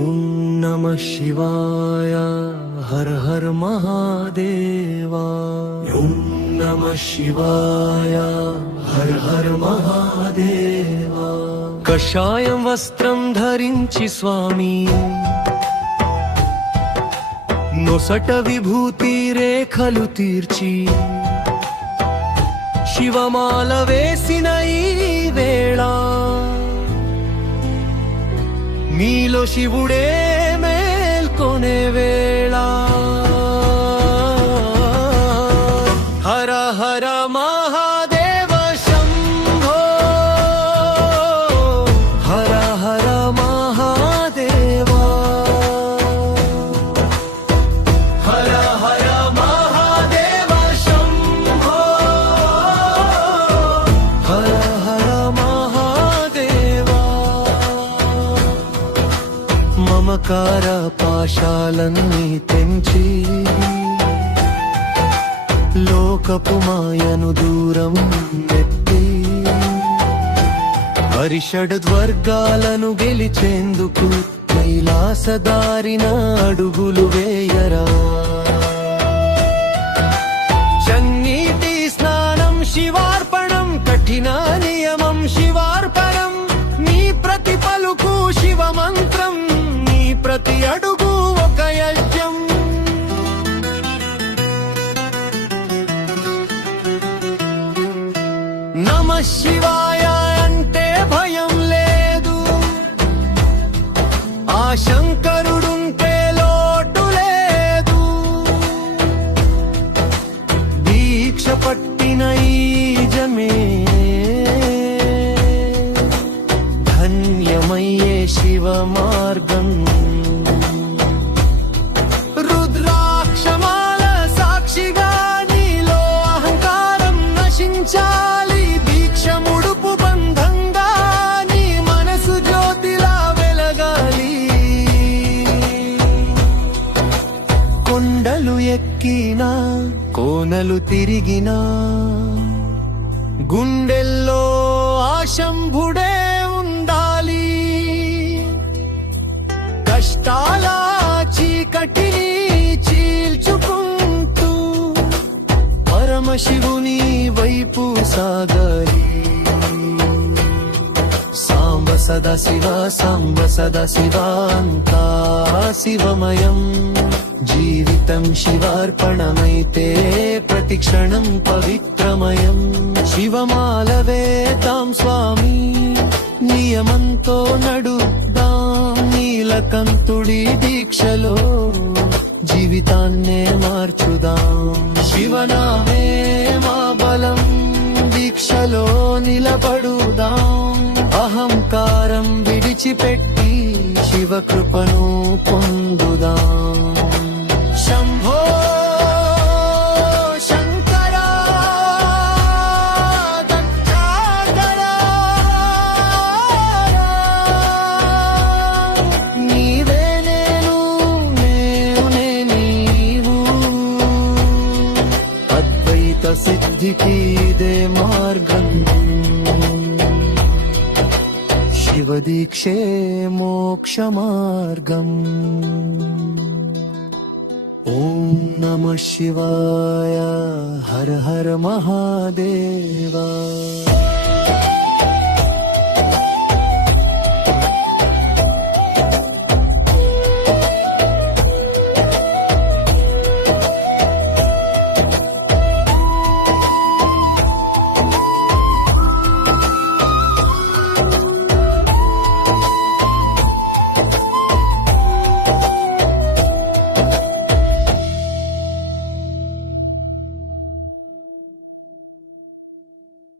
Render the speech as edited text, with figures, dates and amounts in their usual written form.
ఓం నమః శివాయ హర హర మహాదేవా. ఓం నమః శివాయ హర హర మహాదేవా. కషాయం వస్త్రం ధరించి స్వామి నొసట విభూతి రేఖలు తీర్చి శివమాల వేసిన ఈ వేళ మీలో శివుడే మేల్కొనే వేళ. హర హర మహాదేవ శంభో హర హర మహాదేవా. హర హర మహాదేవ శంభో హర హర మహాదేవా. మమకార పాశాలన్నీ తెంచి లోకపు మాయను దూరం ఎత్తి హరిషడ్వర్గాలను గెలిచేందుకు కైలాసదారిన అడుగులు వేయరా. చన్నీటి స్నానం శివార్పణం, కఠిన నియమం శివార్పణం. నీ ప్రతి పలుకు శివ మంత్రం, నీ ప్రతి అడుగు ఒక యజ్ఞం. నమః శివాయ అంటే భయం లేదు, ఆ శంకరుడుంటే లోటు లేదు. దీక్ష పట్టిన ఈ జమే ధన్యమయ్యే శివ మార్గం. రుద్రాక్షమాల సాక్షిగా నీలో అహంకారం నశించాలి. దీక్ష ముడుపు బంధంగా నీ మనసు జ్యోతిలా వెలగాలి. కొండలు ఎక్కినా కోనలు తిరిగినా గుండెల్లో ఆ శంభుడే ఉండాలి. కష్టాల చీకటిని చీల్చుకుంటూ పరమశివుని వైపు సాగాలి. సాంబ సదాశివ సాంబ సదాశివ అంతా శివమయం. జీవితం శివార్పణమైతే ప్రతి క్షణం పవిత్రమయం. శివమాల వేదాం స్వామి, నియమంతో నడుద్దాం. నీలకంఠుడి దీక్షలో జీవితాన్నే మార్చుదాం. శివనామే మా బలం, దీక్షలో నిలబడుదాం. అహంకారం విడిచిపెట్టి శివ కృపను పొందుదాం. శంభో శంకరా గంగాధరా, నీవే నేను నేనే నీవు. అద్వైత సిద్ధికి ఇదే మార్గం, శివదీక్షే మోక్ష మార్గం. ఓం నమః శివాయ హర హర మహాదేవా.